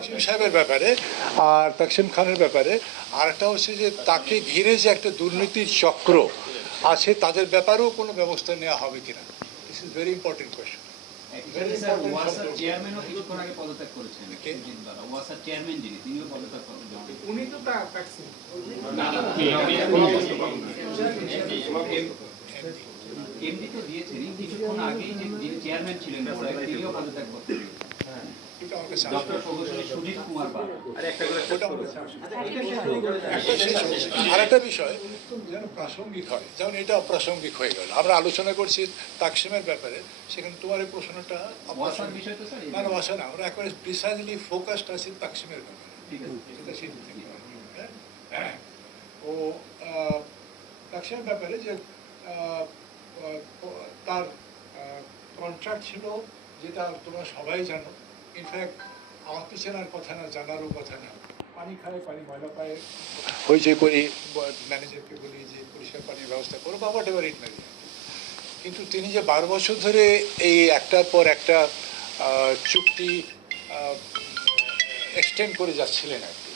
Taksim সাহেবের ব্যাপারে আর Taksim খানের ব্যাপারে, আরেকটা হচ্ছে যে তাকে ঘিরে যে একটা দুর্নীতির চক্র আছে তাদের ব্যাপারেও কোনো ব্যবস্থা নেওয়া হবে কিনা। This is very important question. উনি তো তাকসিম এমডি তো দিয়েছেন কিছুক্ষণ আগেই যে যিনি চেয়ারম্যান ছিলেন তিনিও পদত্যাগ করতে আরেকটা বিষয় যেন প্রাসঙ্গিক হয়, যেমন এটা অপ্রাসঙ্গিক হয়ে গেল। আমরা আলোচনা করছি তাকসিমের ব্যাপারে, সেখানে তোমার এই প্রশ্নটা না ভাষা না, আমরা একেবারে প্রিসাইজলি ফোকাসড আছি তাকসিমের ব্যাপারে। ও তাকসিমের ব্যাপারে যে তার কন্ট্রাক্ট ছিল, যেটা তোমরা সবাই জানো। ইনফ্যাক্ট আমার তো চেনার কথা না, জানারও কথা না। পানি খায়, পানি ময়লা পায়, হইচই করি, ম্যানেজারকে বলি যে পরিষ্কার পানির ব্যবস্থা করো বা what ever it may be. কিন্তু তিনি যে 12 বছর ধরে এই একটার পর একটা চুক্তি এক্সটেন্ড করে যাচ্ছিলেন আর কি।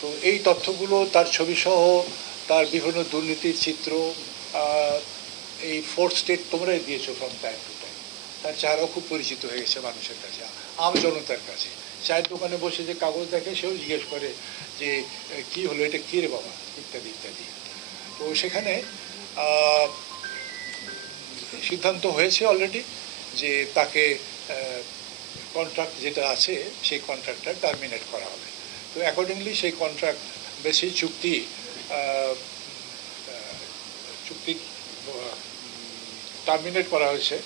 তো এই তথ্যগুলো, তার ছবিসহ তার বিভিন্ন দুর্নীতির চিত্র, এই ফোর্থ স্টেট তোমরাই দিয়েছো ফ্রম টাইম টু টাইম। তার চেহারাও খুব পরিচিত হয়ে গেছে মানুষের কাছে, আম জনতার কাছে। চায়ের দোকানে বসে যে কাগজ দেখে সেও জিজ্ঞেস করে যে কি হলো, এটা কী রে বাবা, ইত্যাদি ইত্যাদি। তো সেখানে সিদ্ধান্ত হয়েছে অলরেডি যে তাকে কন্ট্রাক্ট যেটা আছে সেই কন্ট্রাক্টটা টার্মিনেট করা হবে। তো অ্যাকর্ডিংলি সেই কন্ট্রাক্ট বেশি চুক্তি টার্মিনেট করা হয়েছে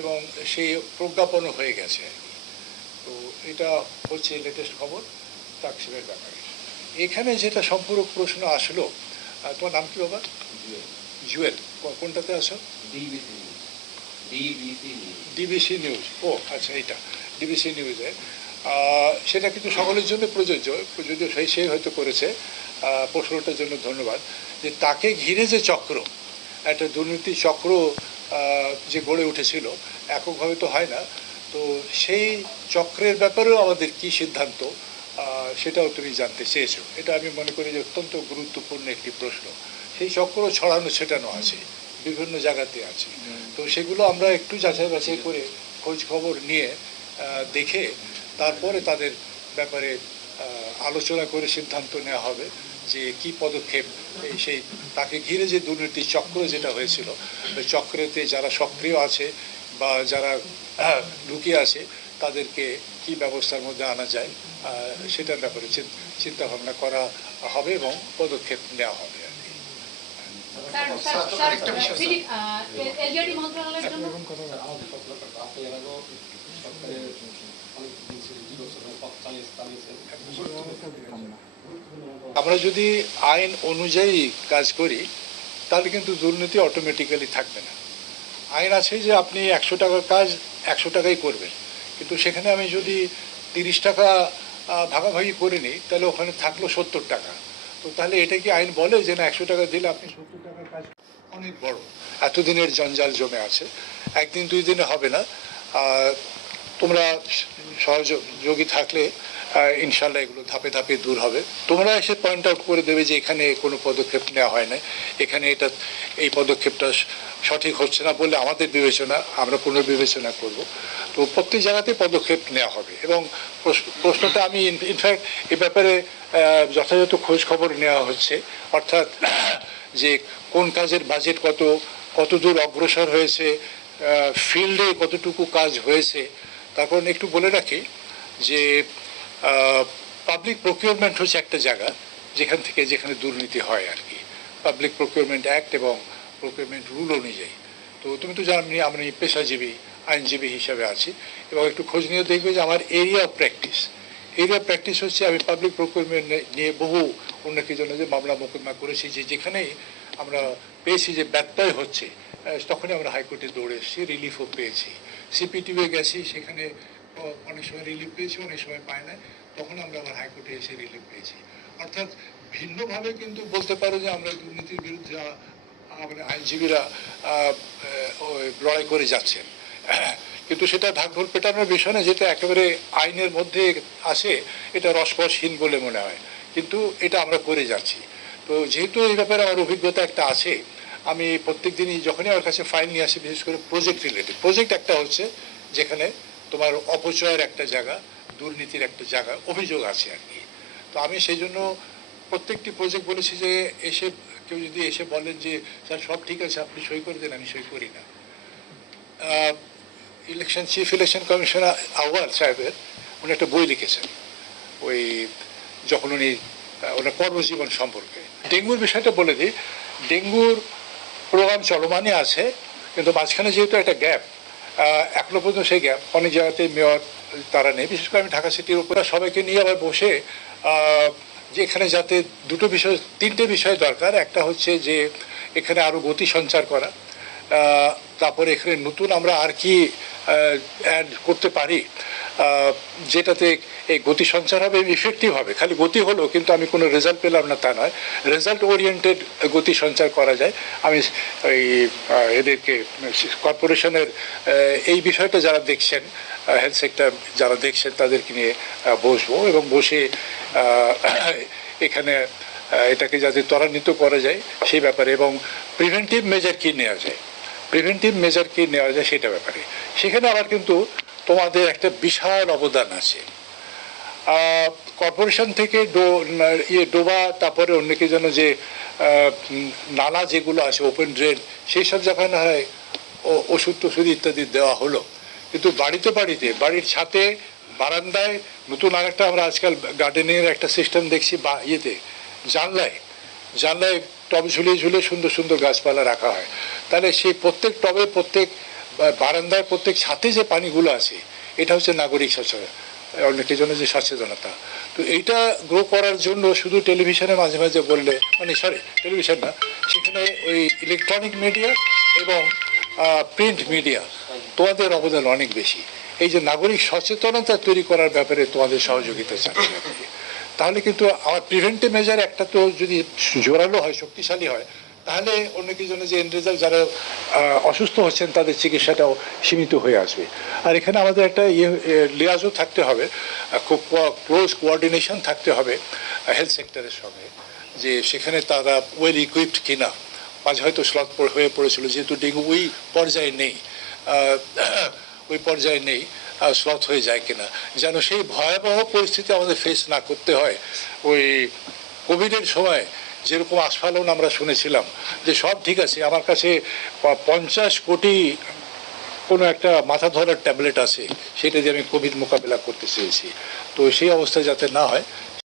এবং সেই প্রজ্ঞাপনও হয়ে গেছে। তো এটা হচ্ছে লেটেস্ট খবর তাকসিমের ব্যাপারে। এখানে যেটা সম্পূরক প্রশ্ন আসলো, তোমার নাম কি বাবা? জুয়েল। কোনটাতে আসো? DBC news. ও আচ্ছা, এইটা ডিবিসি নিউজে। সেটা কিন্তু সকলের জন্য প্রযোজ্য সেই হয়তো করেছে। প্রশ্নটার জন্য ধন্যবাদ। যে তাকে ঘিরে যে চক্র, একটা দুর্নীতি চক্র যে গড়ে উঠেছিল, এককভাবে তো হয় না। তো সেই চক্রের ব্যাপারেও আমাদের কি সিদ্ধান্ত, সেটাও তুমি জানতে চেয়েছো। এটা আমি মনে করি যে অত্যন্ত গুরুত্বপূর্ণ একটি প্রশ্ন। সেই চক্র ছড়ানো ছেটানো আছে, বিভিন্ন জায়গাতে আছে। তো সেগুলো আমরা একটু যাচাই বাছাই করে খোঁজ খবর নিয়ে দেখে তারপরে তাদের ব্যাপারে আলোচনা করে সিদ্ধান্ত নেওয়া হবে যে কি পদক্ষেপ। সেই তাকে ঘিরে যে দুর্নীতি চক্র যেটা হয়েছিল, ওই চক্রেতে যারা সক্রিয় আছে বা যারা ঢুকিয়ে আছে তাদেরকে কি ব্যবস্থার মধ্যে আনা যায়, সেটার ব্যাপারে চিন্তা ভাবনা করা হবে এবং পদক্ষেপ নেওয়া হবে। আমরা যদি আইন অনুযায়ী কাজ করি তাহলে কিন্তু দুর্নীতি অটোমেটিক্যালি থাকবে না। আইন আছে যে আপনি 100 টাকার কাজ 100 টাকাই করবেন, কিন্তু সেখানে আমি যদি 30 টাকা ভাগাভাগি করে নিই তাহলে ওখানে থাকলো 70 টাকা। তো তাহলে এটা কি আইন বলে যে না 100 টাকা দিলে আপনি 70 টাকার কাজ? অনেক বড় এতদিনের জঞ্জাল জমে আছে, একদিন দুই দিনে হবে না। তোমরা সহযোগী থাকলে ইনশাল্লাহ এগুলো ধাপে ধাপে দূর হবে। তোমরা এসে পয়েন্ট আউট করে দেবে যে এখানে কোনো পদক্ষেপ নেওয়া হয় না, এখানে এই পদক্ষেপটা সঠিক হচ্ছে না বলে আমাদের বিবেচনা, আমরা পুনর্বিবেচনা করব। তো প্রত্যেক জায়গাতে পদক্ষেপ নেওয়া হবে এবং প্রশ্নটা আমি ইনফ্যাক্ট এ ব্যাপারে যথাযথ খোঁজ খবর নেওয়া হচ্ছে। অর্থাৎ যে কোন কাজের বাজেট কত দূর অগ্রসর হয়েছে, ফিল্ডে কতটুকু কাজ হয়েছে। তারপর একটু বলে রাখি যে পাবলিক প্রকিউরমেন্ট হচ্ছে একটা জায়গা যেখানে দুর্নীতি হয় আর কি, পাবলিক প্রকিউরমেন্ট অ্যাক্ট এবং প্রকিউরমেন্ট রুল অনুযায়ী। তো তুমি তো জানি আমি পেশাজীবী আইনজীবী হিসাবে আছি এবং একটু খোঁজ নিয়ে দেখবে যে আমার এরিয়া অফ প্র্যাকটিস হচ্ছে আমি পাবলিক প্রকিউরমেন্ট নিয়ে বহু উন্নতির জন্য যে মামলা মোকদ্দমা করেছি, যেখানেই আমরা পেয়েছি যে ব্যত্যয় হচ্ছে তখনই আমরা হাইকোর্টে দৌড়ে এসেছি, রিলিফও পেয়েছি। সিপিটিভে গেছি, সেখানে অনেক সময় রিলিফ পেয়েছি, অনেক সময় পায় না, তখন আমরা আবার হাইকোর্টে এসে রিলিফ পেয়েছি। অর্থাৎ ভিন্নভাবে কিন্তু বলতে পারো যে আমরা দুর্নীতির বিরুদ্ধে আমাদের আইনজীবীরা লড়াই করে যাচ্ছেন। কিন্তু সেটা ঢাকঢোল পেটানোর বিষয় না, যেটা একেবারে আইনের মধ্যে আসে, এটা রসপসহীন বলে মনে হয়, কিন্তু এটা আমরা করে যাচ্ছি। তো যেহেতু এই ব্যাপারে আমার অভিজ্ঞতা একটা আছে, আমি প্রত্যেক দিনই যখনই আমার কাছে ফাইল নিয়ে আসি, বিশেষ করে প্রজেক্ট রিলেটেড, প্রজেক্ট একটা হচ্ছে যেখানে তোমার অপচয়ের একটা জায়গা, দুর্নীতির একটা জায়গা, অভিযোগ আছে আর কি। তো আমি সেই জন্য প্রত্যেকটি প্রজেক্ট বলেছি যে এসে কেউ যদি এসে বলেন যে স্যার সব ঠিক আছে আপনি সই করে দেন, আমি সই করি না। চিফ ইলেকশন কমিশনার আউয়াল সাহেবের উনি একটা বই লিখেছেন, ওই যখন উনি ওনার কর্মজীবন সম্পর্কে। ডেঙ্গুর বিষয়টা বলে দিই, ডেঙ্গুর প্রোগ্রাম চলমানই আছে, কিন্তু মাঝখানে যেহেতু একটা গ্যাপ, এখনো পর্যন্ত সেই গ্যাপ অনেক জায়গাতে মেয়র তারা নেই, বিশেষ করে আমি ঢাকা সিটির উপরে সবাইকে নিয়ে আবার বসে যে এখানে যাতে তিনটে বিষয় দরকার। একটা হচ্ছে যে এখানে আরও গতি সঞ্চার করা, তারপরে এখানে নতুন আমরা আর কি অ্যাড করতে পারি যেটাতে এই গতি সঞ্চার হবে, ইফেক্টিভ হবে। খালি গতি হলো কিন্তু আমি কোনো রেজাল্ট পেলাম না তা নয়, রেজাল্ট ওরিয়েন্টেড গতি সঞ্চার করা যায়। আমি এই এদেরকে কর্পোরেশনের এই বিষয়টা যারা দেখছেন, হেলথ সেক্টর যারা দেখছেন তাদেরকে নিয়ে বসবো এবং বসে এখানে এটাকে যাতে ত্বরান্বিত করা যায় সেই ব্যাপারে, এবং প্রিভেন্টিভ মেজার কী নেওয়া যায়, সেটা ব্যাপারে। সেখানে আবার কিন্তু তোমাদের একটা বিশাল অবদান আছে। কর্পোরেশন থেকে ডোবা, তারপরে অন্যকে যেন যে নালা যেগুলো আছে ওপেন ড্রেন, সেই সব জায়গায় না হয় ওষুধ টষুধ ইত্যাদি দেওয়া হলো, কিন্তু বাড়িতে বাড়ির ছাদে বারান্দায় নতুন আরেকটা আমরা আজকাল গার্ডেনের একটা সিস্টেম দেখছি, বা জানলায় টব ঝুলিয়ে সুন্দর সুন্দর গাছপালা রাখা হয়। তাহলে সেই প্রত্যেক টবে, প্রত্যেক বারান্দায়, প্রত্যেক ছাদে যে পানিগুলো আছে, এটা হচ্ছে নাগরিক সচেতনতা, অনেকের জন্য যে সচেতনতা। তো এইটা গ্রো করার জন্য শুধু টেলিভিশনে মাঝে মাঝে বললে, টেলিভিশন না, সেখানে ওই ইলেকট্রনিক মিডিয়া এবং প্রিন্ট মিডিয়া, তোমাদের অবদান অনেক বেশি। এই যে নাগরিক সচেতনতা তৈরি করার ব্যাপারে তোমাদের সহযোগিতা চাই, তাহলে কিন্তু আমার প্রিভেন্টিভ মেজার একটা তো যদি জোরালো হয়, শক্তিশালী হয়, তাহলে অনেকের জন্য যে এন্ড রেজাল্ট, যারা অসুস্থ হচ্ছেন তাদের চিকিৎসাটাও সীমিত হয়ে আসবে। আর এখানে আমাদের একটা লিয়াজও থাকতে হবে, খুব ক্লোজ কোঅর্ডিনেশন থাকতে হবে হেলথ সেক্টরের সঙ্গে, যে সেখানে তারা ওয়েল ইকুইপড কিনা। মাঝে হয়তো স্লথ হয়ে পড়েছিল, যেহেতু ডেঙ্গু ওই পর্যায়ে নেই, স্লথ হয়ে যায় কিনা, যেন সেই ভয়াবহ পরিস্থিতি আমাদের ফেস না করতে হয়। ওই কোভিডের সময় যেরকম আস্ফালন আমরা শুনেছিলাম যে সব ঠিক আছে, আমার কাছে 50 কোটি কোনো একটা মাথা ধরার ট্যাবলেট আছে, সেটা দিয়ে আমি কোভিড মোকাবিলা করতে চেয়েছি। তো সেই অবস্থা যাতে না হয়